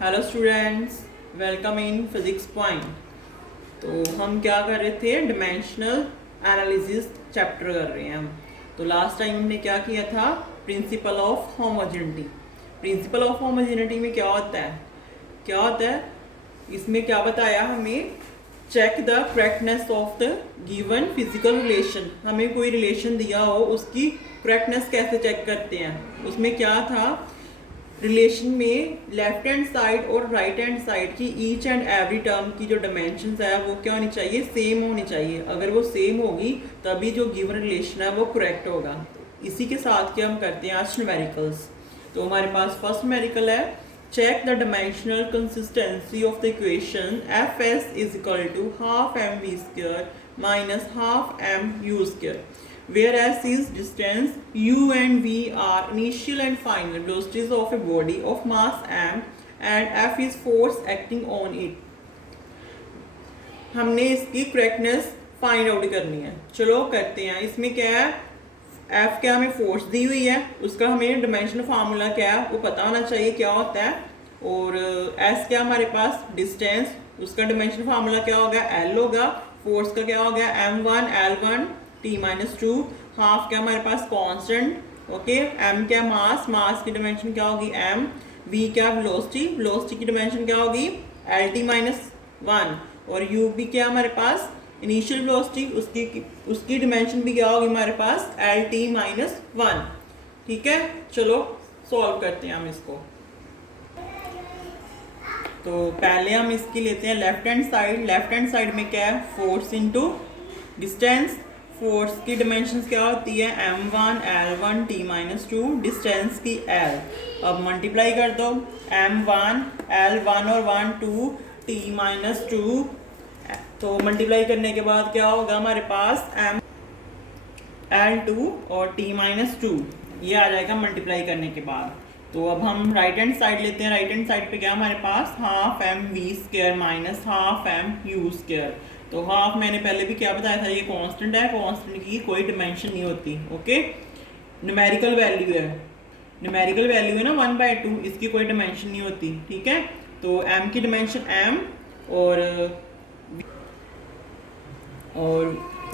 Hello students, welcome in physics point. तो हम क्या कर रहे थे, डिमेंशनल एनालिसिस चैप्टर कर रहे हैं हम। तो लास्ट टाइम हमने क्या किया था, principle of homogeneity. Principle of homogeneity में क्या होता है इसमें क्या बताया हमें, check the correctness of the given physical relation. हमें कोई रिलेशन दिया हो, उसकी करेक्टनेस कैसे चेक करते हैं। उसमें क्या था, रिलेशन में लेफ्ट हैंड साइड और राइट हैंड साइड की ईच एंड एवरी टर्म की जो डायमेंशंस है वो क्या होनी चाहिए, सेम होनी चाहिए। अगर वो सेम होगी तभी जो गिवन रिलेशन है वो करेक्ट होगा। इसी के साथ क्या हम करते हैं आज न्यूमेरिकल्स। तो हमारे पास फर्स्ट न्यूमेरिकल है, check the dimensional consistency of the equation F S is equal to half M we square minus half M you square, whereas is distance u and v are initial and final velocities of a body of mass m and f is force acting on it। हमने इसकी correctness find out करनी है। चलो करते हैं। इसमें क्या है, f क्या हमें फोर्स दी हुई है, उसका हमें डायमेंशनल फार्मूला क्या है वो पता होना चाहिए क्या होता है। और s क्या हमारे पास डिस्टेंस, उसका डायमेंशनल फार्मूला क्या होगा, l होगा। फोर्स का क्या हो गया, m1 l1 t-2। हाफ क्या हमारे पास कांस्टेंट, ओके। m क्या मास की डायमेंशन क्या होगी m। v क्या वेलोसिटी की डायमेंशन क्या होगी lt-1। और u भी क्या हमारे पास इनिशियल वेलोसिटी, उसकी डायमेंशन भी क्या होगी हमारे पास lt-1। ठीक है, चलो सॉल्व करते हैं हम इसको। तो पहले हम इसकी लेते हैं लेफ्ट हैंड साइड में क्या है, फोर्स इनटू डिस्टेंस। फोर्स की डायमेंशंस क्या होती है m1 l1 t-2, डिस्टेंस की l। अब मल्टीप्लाई कर दो, m1 l1 और 1 2 t-2। तो मल्टीप्लाई करने के बाद क्या होगा हमारे पास m l2 और t-2, ये आ जाएगा मल्टीप्लाई करने के बाद। तो अब हम राइट हैंड साइड लेते हैं। राइट हैंड साइड पे क्या हमारे पास half M we square minus half M you square. तो हाफ मैंने पहले भी क्या बताया था, ये कांस्टेंट है, कांस्टेंट की कोई डिमेंशन नहीं होती, ओके। न्यूमेरिकल वैल्यू है ना 1/2, इसकी कोई डिमेंशन नहीं होती, ठीक है। तो m की डिमेंशन m और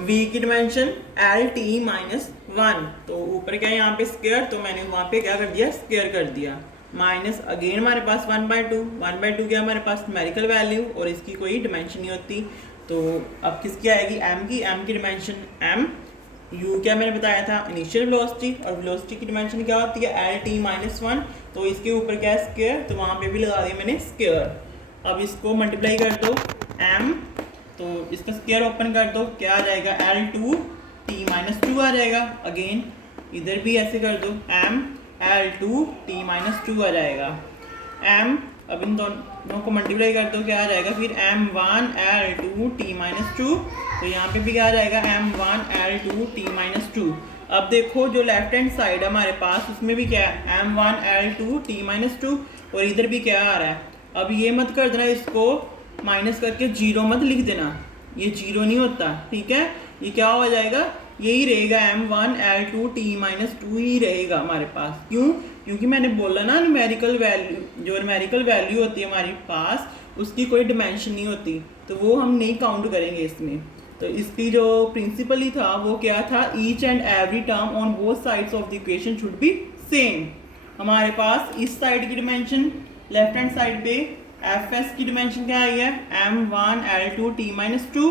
v की डिमेंशन lt-1। तो ऊपर क्या है यहाँ पे स्क्वायर, तो मैंने वहाँ पे क्या कर दिया, स्क्वायर कर दिया। माइनस अगेन हमारे पास 1/2 क्या हमारे पास न्यूमेरिकल वैल्यू और इसकी कोई डिमेंशन नहीं होती। तो अब किसकी आएगी, m की डिमेंशन m। u क्या मैंने बताया था इनिशियल वेलोसिटी, और वेलोसिटी की डिमेंशन क्या होती है lt-1। तो इसके ऊपर क्या है स्क्वायर, तो वहाँ पे भी लगा दिया मैंने स्क्वायर। अब इसको मल्टीप्लाई कर दो m, तो इसका स्क्वायर ओपन कर दो, क्या आ जाएगा l2t-2 आ जाएगा। अगेन इधर भी ऐसे कर दो m l2t-2 आ जाएगा m। अब इन दोनों को मल्टीप्लाई कर दो, क्या आ जाएगा फिर m1 l2t-2। तो यहाँ पे भी क्या आ जाएगा m1 l2t-2। अब देखो जो लेफ्ट हैंड साइड है हमारे पास, उसमें भी क्या है m1 l2t-2 और इधर भी क्या आ रहा है। अब ये मत कर देना, इसको माइनस करके जीरो मत लिख देना, ये जीरो नहीं होता, ठीक है। ये क्या हो जाएगा, यही रहेगा m1 l2t-2 ही रहेगा हमारे पास। क्यों, क्योंकि मैंने बोला ना न्यूमेरिकल वैल्यू, जो न्यूमेरिकल वैल्यू होती है हमारे पास उसकी कोई डिमेंशन नहीं होती, तो वो हम नहीं काउंट करेंगे इसमें। तो इसकी जो प्रिंसिपल ही था वो क्या था, each and every term on both sides of the equation should be same. हमारे पास इस साइड की डिमेंशन लेफ्ट हैंड साइड पे एफ एस की डिमेंशन क्या आई है m1 l2t-2,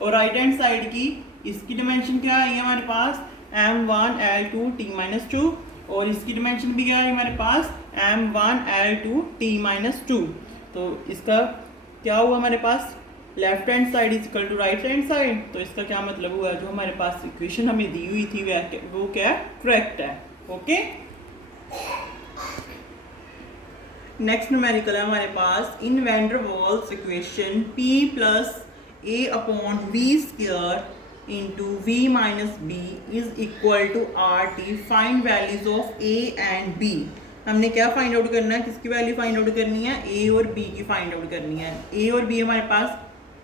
और राइट हैंड साइड की इसकी डिमेंशन क्या आई है हमारे पास m1 l2t-2, और इसकी डिमेंशन भी क्या है हमारे पास m1 l2t-2। तो इसका क्या हुआ हमारे पास, left hand side is equal to right hand side. तो इसका क्या मतलब हुआ, जो हमारे पास इक्वेशन हमें दी हुई थी वो क्या करेक्ट है, ओके। नेक्स्ट न्यूमेरिकल है हमारे पास, in van der Waals equation p plus a upon v square into v minus b is equal to RT, find values of a and b। हमने क्या फाइंड आउट करना है, किसकी value find out करनी है, a और b की find out करनी है। a और b हमारे पास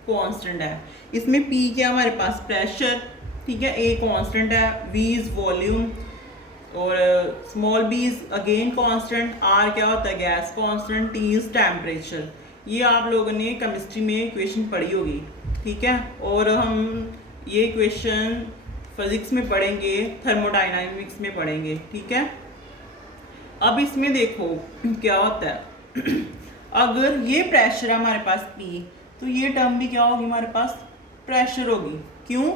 कांस्टेंट है, इसमें p क्या हमारे पास प्रेशर, ठीक है, a कांस्टेंट है, v इज वॉल्यूम, और small B is again constant, R क्या होता है gas constant, T is temperature. ये आप लोगों ने केमिस्ट्री में इक्वेशन पढ़ी होगी, ठीक है। और हम ये इक्वेशन फिजिक्स में पढ़ेंगे, थर्मोडायनामिक्स में पढ़ेंगे, ठीक है। अब इसमें देखो क्या होता है अगर ये प्रेशर है हमारे पास P, तो ये टर्म भी क्या होगी हमारे पास प्रेशर होगी। क्यों?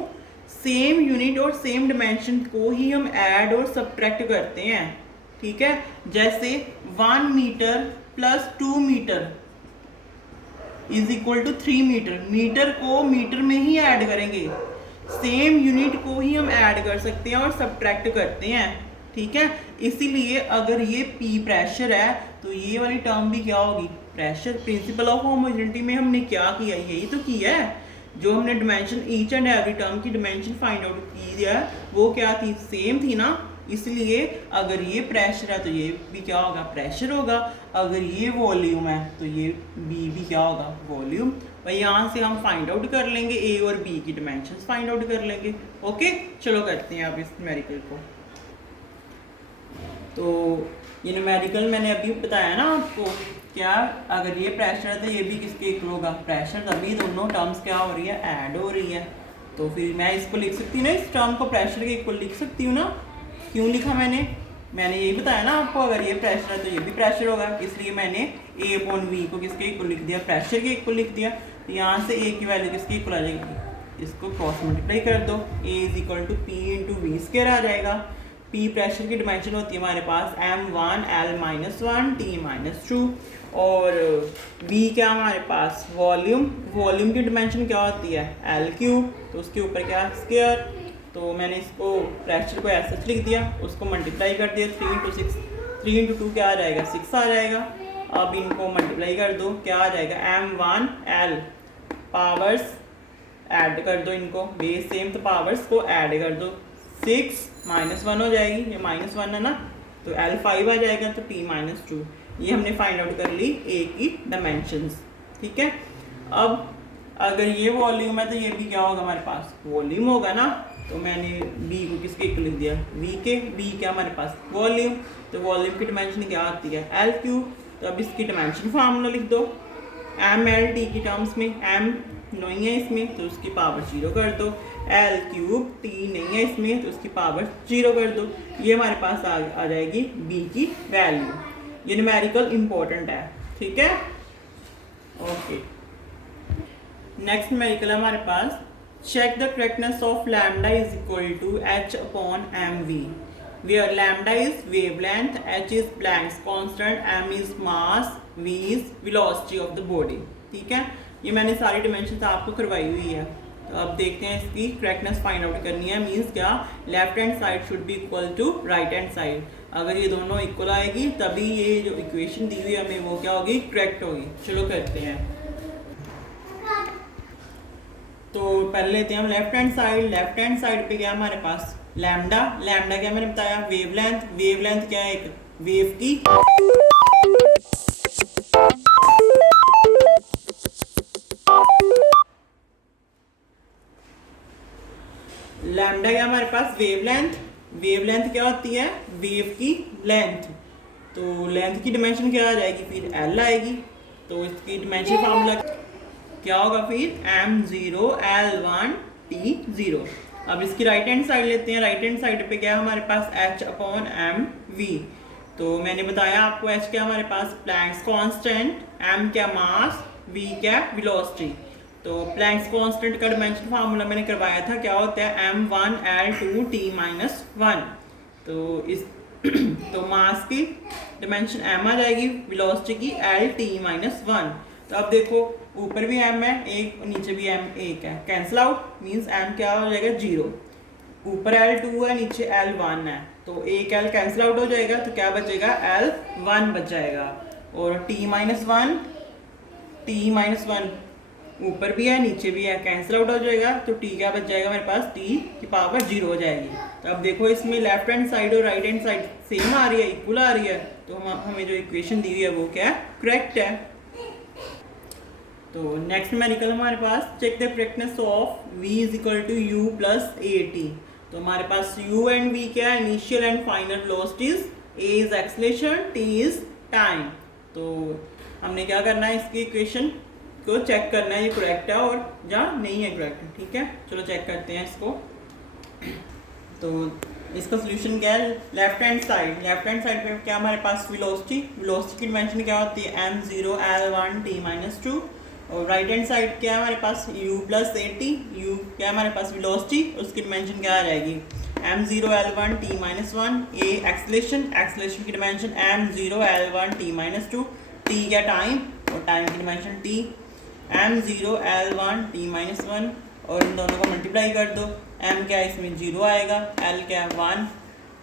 सेम यूनिट और सेम डिमेंशन को ही हम ऐड और सब्ट्रैक्ट करते हैं, ठीक है। जैसे 1 meter plus 2 meter is equal to 3 meter, meter को मीटर में ही ऐड करेंगे, सेम यूनिट को ही हम ऐड कर सकते हैं और सब्ट्रैक्ट करते हैं, ठीक है। इसीलिए अगर ये P प्रेशर है तो ये वाली टर्म भी क्या होगी प्रेशर। प्रिंसिपल ऑफ होमोजेनिटी में हमने क्या किया, यही तो किया है। जो हमने dimension each and every term की डिमेंशन फाइंड आउट की है वो क्या थी, सेम थी ना। इसलिए अगर ये प्रेशर है तो ये भी क्या होगा प्रेशर होगा, अगर ये वॉल्यूम है तो ये B भी क्या होगा वॉल्यूम। भाई यहाँ से हम फाइंड आउट कर लेंगे A और B की डिमेंशंस फाइंड आउट कर लेंगे। ओके चलो करते हैं आप इस न्यूमेरिकल को। तो ये न्यूमेरिकल मैंने अभी बताया ना आपको, क्या अगर ये प्रेशर है तो ये भी किसके इक्वल होगा प्रेशर, तभी दोनों टर्म्स क्या हो रही है ऐड हो रही है। तो फिर मैं इसको लिख सकती हूँ ना, इस टर्म को प्रेशर के इक्वल लिख सकती हूँ ना। क्यों लिखा मैंने यही बताया ना आपको, अगर ये प्रेशर है तो ये भी प्रेशर होगा, इसलिए मैंने A/V को किसके इक्वल लिख दिया प्रेशर के इक्वल लिख दिया। तो यहाँ से A की वैल्यू किसके इक्वल आ जाएगी, इसको क्रॉस मल्टीप्लाई कर दो, A is equal to P into v square आ जाएगा। P प्रेशर की डिमेंशन होती है हमारे पास M1 L-1 T-2 और V क्या हमारे पास वॉल्यूम, वॉल्यूम की डिमेंशन क्या होती है L3, तो उसके ऊपर क्या स्क्वायर। तो मैंने इसको प्रेशर को ऐसे लिख दिया, उसको मल्टीप्लाई कर दिया 3 इंटू 6, 3 इंटू 2 क्या आ जाएगा 6 आ जाएगा। अब इनको मल्टीप्लाई कर दो, क्या आ जाएगा M1 L, पावर्स ऐड कर दो, इनको बेस सेम तो पावर्स को ऐड कर दो, 6 -1 हो जाएगी, ये -1 है ना, तो L5 आ जाएगा, तो T-2। ये हमने फाइंड आउट कर ली A की डायमेंशंस, ठीक है। अब अगर ये वॉल्यूम है तो ये भी क्या होगा हमारे पास वॉल्यूम होगा ना। तो मैंने B को किसके इक्वल लिख दिया V के, B क्या हमारे पास वॉल्यूम, तो वॉल्यूम की डिमेंशन क्या आती है L3। तो अब इसकी डिमेंशन फार्मूला लिख दो, MLT की टर्म्स में, M नहीं है इसमें तो उसकी पावर 0 कर दो, L3 T नहीं है इसमें तो उसकी पावर 0 कर दो। ये हमारे पास आ जाएगी B की वैल्यू। ये न्यूमेरिकल इंपॉर्टेंट है, ठीक है। ओके नेक्स्ट न्यूमेरिकल है हमारे पास, check the correctness of lambda is equal to H/mv where lambda is wavelength, H is Planck's constant, m is mass, v is velocity of the body, ठीक है। ये मैंने सारी डिमेंशन आपको करवाई हुई है। तो अब देखते हैं इसकी करेक्टनेस फाइंड आउट करनी है, मींस क्या left hand side should be equal to right hand side. अगर ये दोनों इक्वल आएगी तभी ये जो इक्वेशन दी हुई है हमें वो क्या होगी करेक्ट होगी। चलो करते हैं। तो पहले लेते हैं हम लेफ्ट हैंड साइड पे क्या हमारे पास लैम्डा, लैम्डा क्या मैंने बताया वेवलेंथ, वेवलेंथ क्या है एक वेव की लैम्डा क्या हमारे पास वेवलेंथ, वेवलेंथ क्या होती है वेव की लेंथ। तो लेंथ की डिमेंशन क्या आ जाएगी फिर L आएगी। तो इसकी डिमेंशन फार्मूला क्या होगा फिर M0 L1 T0। अब इसकी राइट हैंड साइड लेते हैं, राइट हैंड साइड पे क्या हमारे पास H/mv। तो मैंने बताया आपको H क्या हमारे पास प्लैंक्स कांस्टेंट, M क्या मास, V क्या वेलोसिटी। तो प्लैंक्स कांस्टेंट का डिमेंशन फार्मूला मैंने करवाया था, क्या होता है M1 L2 T-1। तो इस तो मास की डिमेंशन M आ जाएगी, वेलोसिटी की L-T-1। तो अब देखो ऊपर भी M है एक, नीचे भी M एक है, कैंसिल आउट मींस M क्या हो जाएगा 0। ऊपर L2 है नीचे L1 है, तो एक L कैंसिल आउट हो जाएगा, तो क्या बचेगा L1 बच जाएगा। और T-1 ऊपर भी है नीचे भी है, कैंसिल आउट हो जाएगा, तो T क्या बच जाएगा हमारे पास T की पावर 0 हो जाएगी। तो अब देखो इसमें लेफ्ट हैंड साइड और राइट हैंड साइड सेम आ रही है, इक्वल आ रही है, तो हमें जो इक्वेशन दी हुई है वो क्या है करेक्ट है। तो नेक्स्ट न्यूमेरिकल हमारे पास check the correctness of V is equal to U plus AT तो हमारे पास u एंड v क्या है, initial and final velocities, a is acceleration, t is time. तो हमने क्या करना है, इसकी इक्वेशन को चेक करना है ये करेक्ट है और या नहीं है करेक्ट, ठीक है। चलो चेक करते हैं इसको। तो इसका सोल्यूशन क्या है, लेफ्ट हैंड साइड पे क्या हमारे पास वेलोसिटी की डिमेंशन क्या होती है m0 l1 t-2, और राइट हैंड साइड क्या है हमारे पास u प्लस at, u क्या है हमारे पास वेलोसिटी, उसकी डिमेंशन क्या आ जाएगी m0 l1 t-1, a acceleration की dimension m0 l1 t-2, t क्या टाइम और टाइम की dimension t, m0 l1 t-1 और इन दोनों को मल्टीप्लाई कर दो, m क्या है इसमें 0 आएगा, l क्या है 1,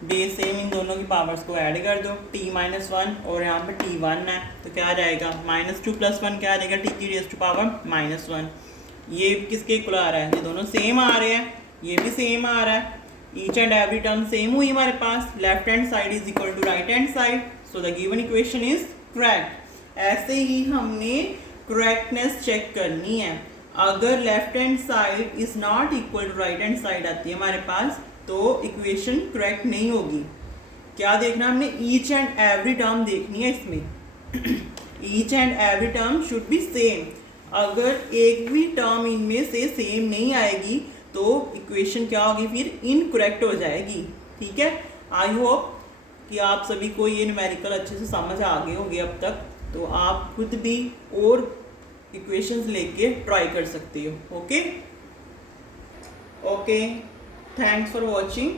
बे सेम इन दोनों की पावर्स को ऐड कर दो, t-1 और यहाँ पे t1 है तो क्या आ जाएगा -2 + 1 क्या आ जाएगा t की रेज़ टू पावर -1। ये किसके इक्वल आ रहा है, ये दोनों सेम आ रहे हैं, ये भी सेम आ रहा है, each and every term same हुई हमारे पास, left hand side is equal to right hand side, so the given equation is correct. ऐसे ही हमने करेक्टनेस चेक करनी है, अगर left hand side is not equal to right hand side आती है हमारे पास तो इक्वेशन करेक्ट नहीं होगी। क्या देखना हमने, ईच एंड एवरी टर्म देखनी है इसमें each and every term should be same, अगर एक भी टर्म इनमें से सेम नहीं आएगी तो इक्वेशन क्या होगी, फिर इनकरेक्ट हो जाएगी, ठीक है। आई होप कि आप सभी को ये न्यूमेरिकल अच्छे से समझ आ गए होंगे अब तक, तो आप खुद भी और इक्वेशंस लेके ट्राई कर सकते हो। Okay, thanks for watching.